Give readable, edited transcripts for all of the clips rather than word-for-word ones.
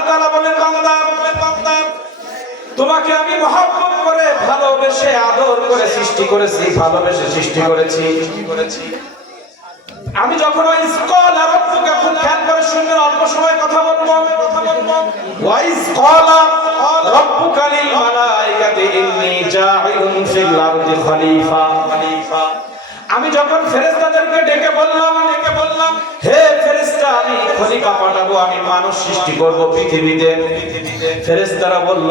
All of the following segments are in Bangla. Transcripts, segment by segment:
আল্লাহ তাআলা বলেন, বান্দা তোমাকে আমি মহব্বত করে ভালোবেসে আদর করে সৃষ্টি করেছি, ভালোবেসে সৃষ্টি করেছি। আমি যখন ওয়াইজ ক্বালা রাব্বুকা, খুব খেয়াল করে শুনবেন, অল্প সময় কথা বলবো। ওয়াইজ ক্বালা রাব্বুকা লিল মালাইকাতি ইন্নী জাইলুন ফিল আরদি খলিফা। আমি যখন ফেরেশতাদেরকে ডেকে বললাম হে ফেরেশতা, আমি খলিফা পাঠাবো, আমি মানুষ সৃষ্টি করব পৃথিবীতে। ফেরেশতারা বলল,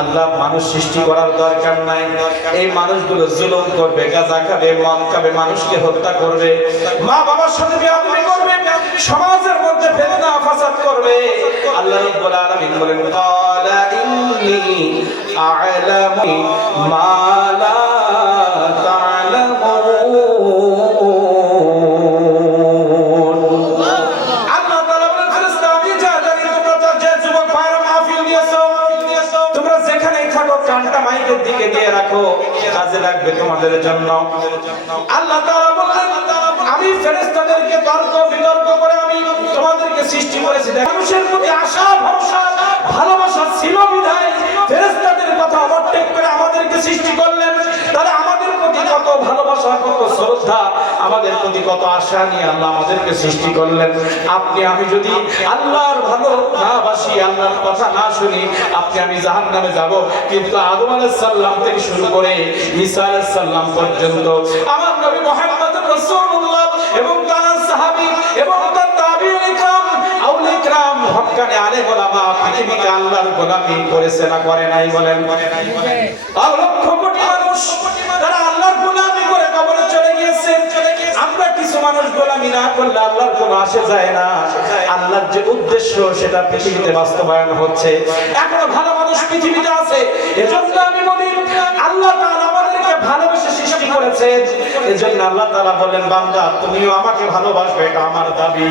আল্লাহ মানুষ সৃষ্টি করার দরকার নাই, এই মানুষগুলো জুলুম করবে, গাঁজা খাবে, মদ খাবে, মানুষকে হত্যা করবে, মা বাবার সাথে বেয়াদবি করবে, সমাজের মধ্যে ফিতনা ফাসাদ করবে। আল্লাহ রাব্বুল আলামিন বলেন, ক্বালা ইন্নী আ'লামু মা লা তা'লামুন। আল্লাহ তাআলা বলেন, ফেরেশতা আমি যা জানি, তোমরা তো যে যুবক ভাইরা মাহফিল দিয়েছো, তোমরা যেখানেই থাকো কানটা মাইকের দিকে দিয়ে রাখো, কাজে লাগবে তোমাদের জন্য। আল্লাহ তাআলা বলেন, আমি ফেরেশতাদেরকে তর্ক বিতর্ক করে আমি তোমাদেরকে সৃষ্টি করেছি। মানুষের প্রতি আশা ভরসা ভালোবাসা ছিল বিধায় ফেরেশতাদের কথা ওভারটেক করে আমাদেরকে সৃষ্টি করলেন। তাহলে আমাদের প্রতি কত ভালোবাসা, কত শ্রদ্ধা, আমাদের প্রতি কত আশা নিয়ে আল্লাহ আমাদেরকে সৃষ্টি করলেন। আপনি আমি যদি আল্লাহর ভালো না বাসি, আল্লাহর কথা না শুনি, আপনি আমি জাহান্নামে যাব। কিন্তু আদম আলাইহিস সালাম থেকে শুরু করে ঈসা আলাইহিস সালাম পর্যন্ত আমার নবী মুহাম্মদুর রাসূলুল্লাহ এবং তার সাহাবী এবং তার তাবিঈন ইকরাম, আউলিয়া ইকরাম, হক্কানি আলেম ওলামা পৃথিবীতে আল্লাহর গোলামি করেছে না করে নাই? বলেন। লক্ষ কোটি মানুষ তারা আল্লাহর গোলামি করে কবরে চলে গিয়েছে। আমরা কিছু মানুষ গোলামি না করলে আল্লাহর কোনো আসে যায় না। আল্লাহর যে উদ্দেশ্য সেটা পৃথিবীতে বাস্তবায়ন হচ্ছে। এখনো ভালো মানুষ পৃথিবীতে আছে। এজন্য আমি বলি, আল্লাহ তাআলা আমাদেরকে ভালোবেসে সৃষ্টি করেছেন। এজন্য আল্লাহ তাআলা বলেন, বান্দা তুমিও আমাকে ভালোবাসবে, এটা আমার দাবি।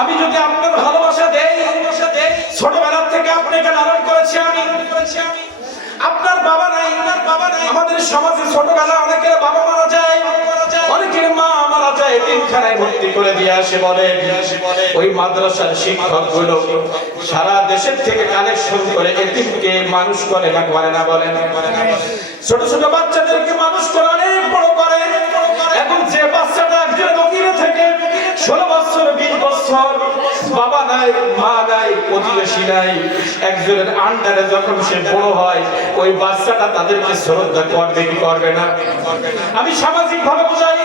আমি যদি আপনার ভালোবাসা দেই, ছোটবেলা থেকে আপনাকে লালন করেছি আমি। আপনার বাবা নাই, আমাদের সমাজে ছোটবেলা অনেকের বাবা মারা যায়, অনেকের মা মারা যায়, এতিমখানায় ভর্তি করে দিয়ে আসে। বলে ওই মাদ্রাসার শিক্ষকগুলো সারা দেশের থেকে কালেকশন করে এতিমকে মানুষ করে না, করে না? বলেন। ছোট ছোট বাচ্চাদেরকে মানুষ করে অনেক বড় করে। এখন যে বাচ্চাটা একজন নদীরে থেকে 16 বছর 20 বছর, বাবা নাই, মা নাই, প্রতিবেশী নাই, একজনের আন্ডারে যখন সে বড় হয়, ওই বাচ্চাটা তাদেরকে শ্রদ্ধা করবে কি করবে না? আমি সামাজিক ভাবে বুঝাই,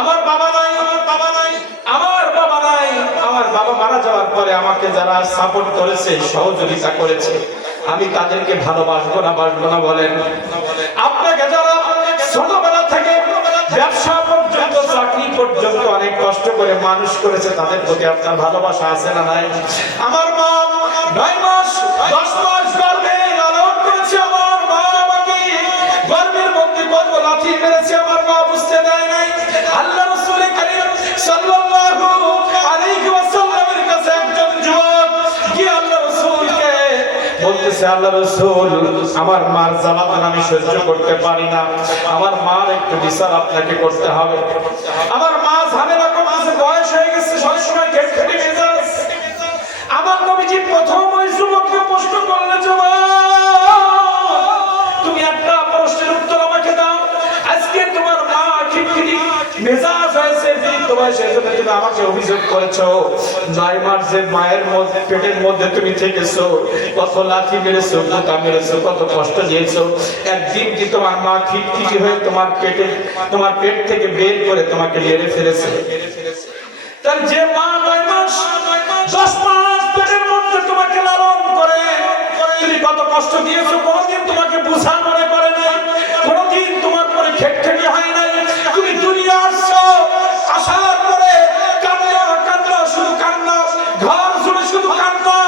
আমার বাবা নাই, আমার বাবা মারা যাওয়ার পরে আমাকে যারা সাপোর্ট করেছে, সহযোগিতা করেছে, আমি তাদেরকে ভালোবাসবো না, বাসবো না? বলেন। আপনাকে যারা ছোটবেলা থেকে ব্যবসা পর্যন্ত, চাকরি পর্যন্ত অনেক কষ্ট করে মানুষ করেছে, তাদের প্রতি আপনার ভালোবাসা আছে না নাই? আমার মা 9 মাস 10 মাস গর্ভে লালন করেছে। আমার মা আমাকে গর্ভের মধ্যে কত লাথি মেরেছে, আমার মা বুঝতে দেয় নাই। আল্লাহ রাসূল কারীম সাল্লাল্লাহু আলাইহি ওয়াসাল্লামের কাছে একজন যুবক কি আল্লাহ রাসূলকে বলতেছে, আল্লাহ রাসূল আমার মার জ্বালাতন আমি সহ্য করতে পারি না, আমার মার একটু বিচার আপনাকে করতে হবে। আমার মা ঝামেলা করতেছে, বয়স হয়ে গেছে, সবসময় খেটখেটে মেজাজ। আমার নবীজি প্রথম ওই যুবককে প্রশ্ন করলেন, তুমি একটা প্রশ্নের উত্তর আমাকে দাও। আজকে তোমার মা খিটখিটি মেজাজ হয়েছে, তোমার সেজন্য তুমি আমাকে অভিযোগ করেছো। 9 মাস যে মায়ের মধ্যে, পেটের মধ্যে তুমি থেকেছো, কত লাথি মেরেছো, পোকা মেরেছো, কত কষ্ট দিয়েছো। একদিন কি তোমার মা খিটখিটি হয়ে তোমার পেট থেকে বের করে তোমাকে মেরে ফেলেছে? তার যে মা 9 মাস 10 মাস পেটের মধ্যে তোমাকে লালন করে, তুমি কত কষ্ট দিয়েছো, কোনদিন তোমাকে বোঝা মনে করে নাই, কোনদিন তোমার পরে খেটখেটি হয় নাই। তুমি দুনিয়া আসছো, আসার পরে কান্না, শুধু কান্না, ঘর জুড়ে শুধু কান্না।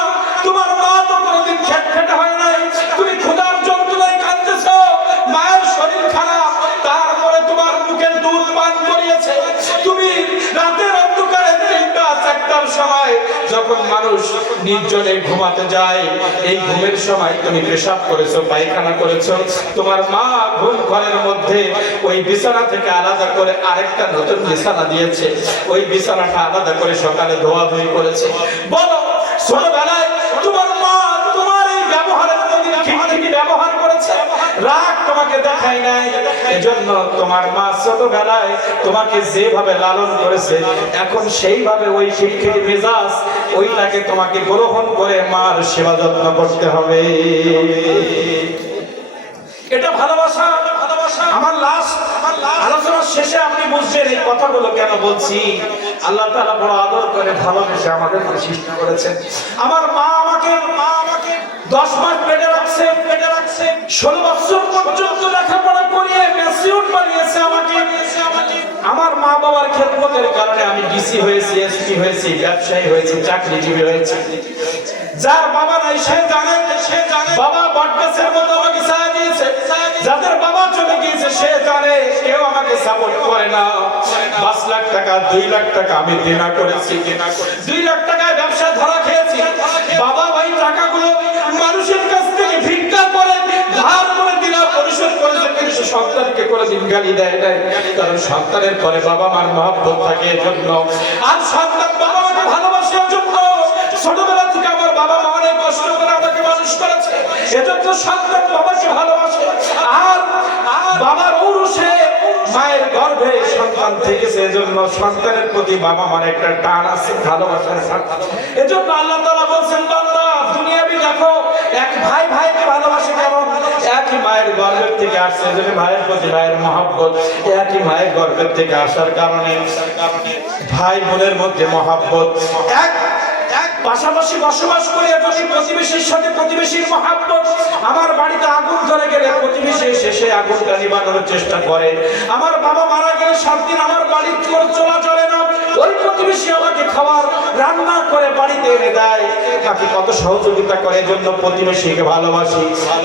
তোমার মা তো কোনদিন খেটখেটে হয় নাই। তুমি ক্ষুধার যন্ত্রণায় কাঁদতেছো, মায়ের শরীর খারাপ, তারপরে তোমার মুখে দুধ পান করিয়েছে। তুমি রাতের অন্ধকারে 3টা 4টার সময় যখন যখন মানুষ নির্জনে ঘুমাতে যায়, এই ঘুমের সময় তুমি পেশাব করেছো, পায়খানা করেছো, তোমার মা ঘুম ঘরের মধ্যে ওই বিছানা থেকে আলাদা করে আরেকটা নতুন বিছানা দিয়েছে, ওই বিছানাটা আলাদা করে সকালে ধোয়াধুয়ি করেছে। বলো ছোটবেলায় তোমার মা তোমার এই ব্যবহারের মধ্যে কি ব্যবহার করেছে? রাগ তোমাকে দেখায় নাই, এজন্য তোমার মা ছোটবেলায় তোমাকে যেভাবে লালন করেছে, এখন সেইভাবে ওই খিটখিটি মেজাজ ওইটাকে তোমাকে গ্রহণ করে মার সেবা যত্ন করতে হবে। এটা ভালোবাসা। আমার লাস্ট আলোচনার শেষে আপনি বুঝবেন এই কথাগুলো কেন বলছি। আল্লাহ তাআলা বড় আদর করে ভালোবেসে আমাদেরকে সৃষ্টি করেছেন। আমার মা আমাকে 10 মাস পেটে রাখছে, 16 বছর পর্যন্ত লেখাপড়া করিয়ে ম্যাচিউর বানিয়েছে আমাকে। আমার মা বাবার খেদমতের কারণে আমি ডিসি হয়েছি, এসপি হয়েছি, ব্যবসায়ী হয়েছি, চাকরিজীবী হয়েছি। যার বাবা নাই সে জানে বাবা বটগাছের মতো আমাকে ছায়া দিয়েছে। যাদের বাবা চলে গিয়েছে সে জানে কেউ আমাকে সাপোর্ট করে না। 5 লাখ টাকা 2 লাখ টাকা আমি দেনা করেছি, 2 লাখ টাকায় ব্যবসা ধরা খেয়েছি। বাবা ভাই টাকাগুলো মানুষের কাছ থেকে ভিক্ষা করে ধার করে দিনা পরিশোধ করেছে, কিন্তু সন্তানকে কোনোদিন গালি দেয় নাই, কারণ সন্তানের পরে বাবা মার মহব্বত থাকে এজন্য। আর সন্তান বাবা মাকে ভালোবাসার জন্য ছোটবেলা থেকে আমার বাবা মা অনেক কষ্ট করে আমাকে মানুষ করেছে, এজন্য সন্তান বাবাকে ভালোবাসে। আর বাবার ঔরসে মায়ের গর্ভে সন্তান থেকেছে, এজন্য সন্তানের প্রতি বাবা মার একটা টান আছে, ভালোবাসার টান। এজন্য আল্লাহ তাআলা বলেন, বান্দা দুনিয়াবি দেখো এক ভাই ভাইকে ভালোবাসে কেমন? একই মায়ের গর্ভের থেকে আসছে, এজন্য ভাইয়ের প্রতি ভাইয়ের মহব্বত। একই মায়ের গর্ভের থেকে আসার কারণে ভাই বোনের মধ্যে মহব্বত। এক পাশাপাশি বসবাস করে যদি প্রতিবেশীর সাথে প্রতিবেশীর মহব্বত। আমার বাড়িতে আগুন ধরে গেলে প্রতিবেশী এসে সেই আগুনটা নিবানোর চেষ্টা করে। আমার বাবা মারা গেলে 7 দিন আমার বাড়ির চলা চলে না, ওই প্রতিবেশী আমাকে খাবার রান্না করে বাড়িতে এনে দেয়, তাকে কত সহযোগিতা করে, জন্য প্রতিবেশীকে ভালোবাসি।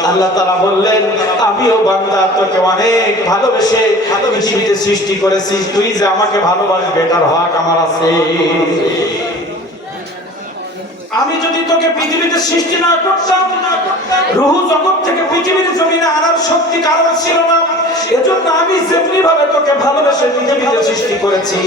আল্লাহ তাআলা বললেন, আমিও বান্দা তোকে অনেক ভালোবেসে পৃথিবীতে সৃষ্টি করেছি, তুই যে আমাকে ভালোবাসবি এটার হক আমার আছে। আমি যদি তোকে পৃথিবীতে সৃষ্টি না করতাম, রূহ জগৎ থেকে পৃথিবীর জমিনে আনার শক্তি কারণ ছিল না, এজন্য আমি যেমনি ভাবে তোকে ভালোবেসে পৃথিবীতে সৃষ্টি করেছি।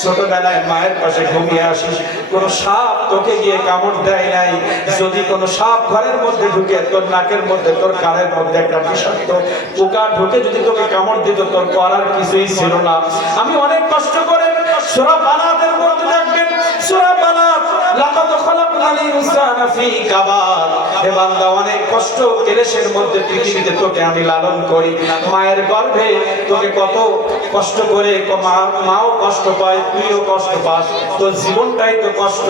ছোটবেলায় মায়ের পাশে ঘুমিয়ে আসিস, কোন সাপ তোকে গিয়ে কামড় দেয় নাই। যদি কোন সাপ ঘরের মধ্যে ঢুকে তোর নাকের মধ্যে, তোর কানের মধ্যে একটা বিষাক্ত পোকা ঢুকে যদি তোকে কামড় দিত, তোর করার কিছুই ছিল না। আমি অনেক কষ্ট করে সূরা বালাদের মধ্যে দেখবেন, সূরা বালাদ, লাকাদ খালাকনাল ইনসানা ফি কাবাদ। হে বান্দা, অনেক কষ্ট ক্লেশের মধ্যে পৃথিবীতে তোকে আমি লালন করি। মায়ের গর্ভে তোকে কত কষ্ট করে, মাও কষ্ট পায়, তুইও কষ্ট পাস, তোর জীবনটাই তো কষ্ট।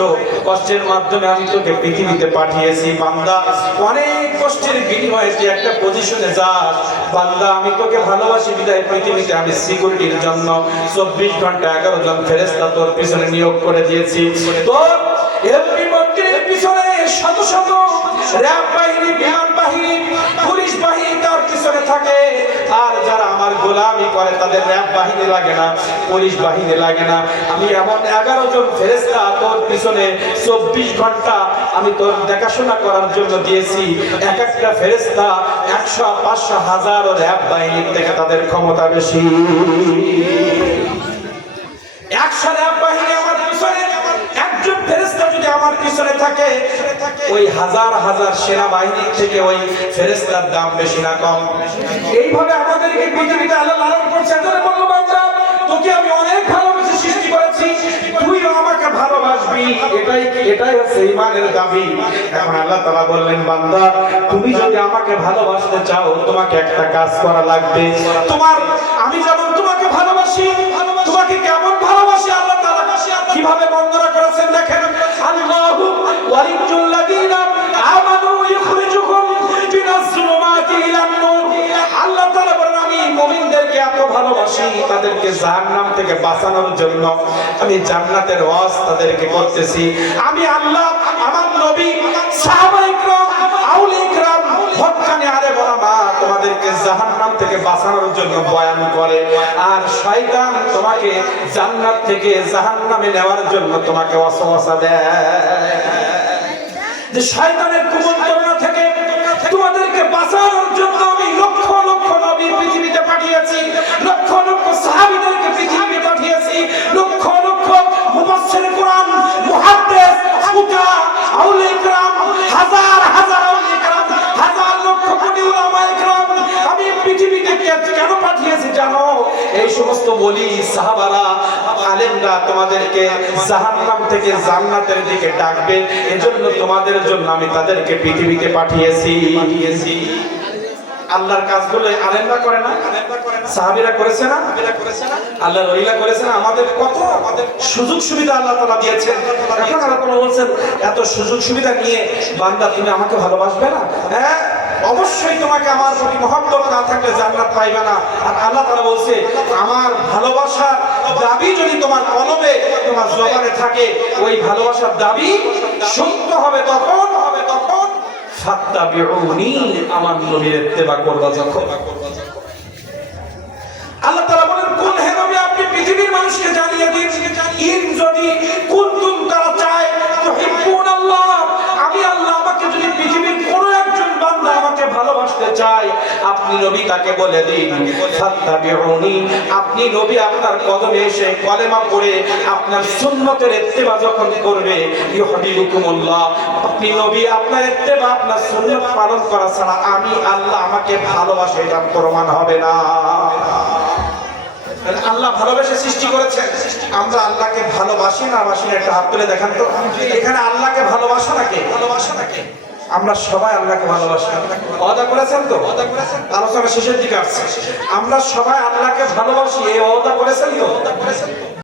কষ্টের মাধ্যমে আমি তোকে পৃথিবীতে পাঠিয়েছি। বান্দা, অনেক কষ্টের বিনিময়ে তুই একটা পজিশনে যাস। বান্দা, আমি তোকে ভালোবাসি বিধায় পৃথিবীতে আমি সিকিউরিটির জন্য 24 ঘন্টা 11 জন ফেরেশতা তোর পিছনে নিয়োগ করে দিয়েছি। তোর এমপি মন্ত্রীর পিছনে শত শত র‍্যাব বাহিনী, বিমান বাহিনী, পুলিশ বাহিনী তার পিছনে থাকে। আর যারা আমার গোলামি করে তাদের র‍্যাব বাহিনী লাগে না, পুলিশ বাহিনী লাগে না। আমি এমন 11 জন ফেরেশতা তোর পিছনে 24 ঘন্টা আমি তোর দেখাশোনা করার জন্য দিয়েছি। এক একটা ফেরেশতা 100, 500, 1000 র‍্যাব বাহিনীর থেকে তাদের ক্ষমতা বেশি। 100 র‍্যাব বাহিনী আমার পিছনে, একজন ফেরেশতা যদি আমার পিছনে থাকে, ওই হাজার হাজার সেনাবাহিনীর থেকে ওই ফেরেশতার দাম বেশি না কম। এইভাবে আমাদেরকে পৃথিবীতে আল্লাহ লালন করছে। এজন্য বলল, বান্দা, তোকে আমি অনেক ভালোবেসে সৃষ্টি করেছি, তুইও আমাকে ভালোবাসবি। এটাই হচ্ছে ঈমানের দাবি। এখন আল্লাহ তাআলা বললেন, বান্দা, তুমি যদি আমাকে ভালোবাসতে চাও, তোমাকে একটা কাজ করা লাগবে। আমি যেমন তোমাকে ভালোবাসি, তোমাকে কেমন ভালোবাসি আল্লাহ তাআলা কিভাবে বর্ণনা করেছেন দেখেন। আল্লাহু ওয়ালিয়্যুল লাযীনা আমানু ইখরিজুহুম মিনাজ যুলুমাতি ইলান নূর। আল্লাহ তাআলা বলেন, আমি মুমিনদেরকে এত ভালোবাসি, তাদেরকে জাহান্নাম থেকে বাঁচানোর জন্য আমি জান্নাতের ওয়াজ তাদেরকে করতেছি। আমি আল্লাহ, আমার নবী, সাহাবায়ে কিরাম, আউলিয়া কিরাম, হক্কানি আলেম ওলামা তোমাদেরকে জাহান্নাম থেকে বাঁচানোর জন্য বয়ান করে। আর শয়তান তোমাকে জান্নাত থেকে জাহান্নামে নেওয়ার জন্য তোমাকে ওয়াসওয়াসা দেয়। যে শয়তানের কুমন্ত্রণা থেকে তোমাদেরকে বাঁচানোর জন্য আমি লক্ষ লক্ষ নবী পৃথিবীতে পাঠিয়েছি, লক্ষ লক্ষ সাহাবীদেরকে পৃথিবীতে পাঠিয়েছি, লক্ষ লক্ষ মুফাসসির কোরআন, মুহাদ্দিস, ফুকাহা, আউলিয়া কিরাম, হাজার হাজার আউলিয়া কিরাম, হাজার লক্ষ কোটি উলামায়ে কিরাম আমি পৃথিবীতে কেন পাঠিয়েছি জানো? এই সমস্ত ওলি, সাহাবারা, আলেমরা তোমাদেরকে জাহান্নাম থেকে জান্নাতের দিকে ডাকবে, এজন্য তোমাদের জন্য আমি তাদেরকে পৃথিবীতে পাঠিয়েছি। আল্লাহর কাজগুলো আলেমরা করে না, সাহাবীরা করেছে না, আল্লাহর ওলিরা করেছে না। আমাদের কত সুযোগ সুবিধা আল্লাহ তাআলা দিয়েছেন। এখন আল্লাহ তাআলা বলছেন এত সুযোগ সুবিধা নিয়ে বান্দা তুমি আমাকে ভালোবাসবে না? হ্যাঁ, অবশ্যই তোমাকে আমার প্রতি মহব্বত না থাকলে জান্নাত পাইবে না। আর আল্লাহ তাআলা বলছে আমার ভালোবাসার দাবি যদি তোমার কলবে, তোমার জবানে থাকে, ওই ভালোবাসার দাবি সত্য হবে তখন ফাত্তাবিউনি, আমার নবীর ইত্তেবা করবা যখন। আল্লাহ তাআলা বলেন কুল হে নবী আপনি পৃথিবীর মানুষকে জানিয়ে দিন ইন যদি কুনতুম তারা চায় তুহিব্বুনাল্লাহ, আমি আল্লাহ আমাকে যদি পৃথিবীর কোনো একজন বান্দা আমাকে ভালোবাসতে চায়, আপনি নবী তাকে বলে দিন ফাত্তাবিউনি, আপনি নবী আপনার কদমে এসে কলেমা পড়ে আপনার সুন্নতের ইত্তেবা যখন করবে, ইউহিব্বুকুমুল্লাহ, আপনি নবী আপনার ইত্তেবা আপনার সুন্নাত পালন করা ছাড়া আমি আল্লাহ আমাকে ভালোবাসে এটা প্রমাণ হবে না। আল্লাহ ভালোবেসে সৃষ্টি করেছে, আমরা আল্লাহকে ভালোবাসি না বাসি না? একটা হাত তুলে দেখান তো। এখানে আল্লাহকে ভালোবাসা নাকি? আমরা সবাই আল্লাহকে ভালোবাসি। ওয়াদা করেছেন তো? আলোচনা শেষের দিকে আসছে। আমরা সবাই আল্লাহকে ভালোবাসি, এই ওয়াদা করেছেন তো?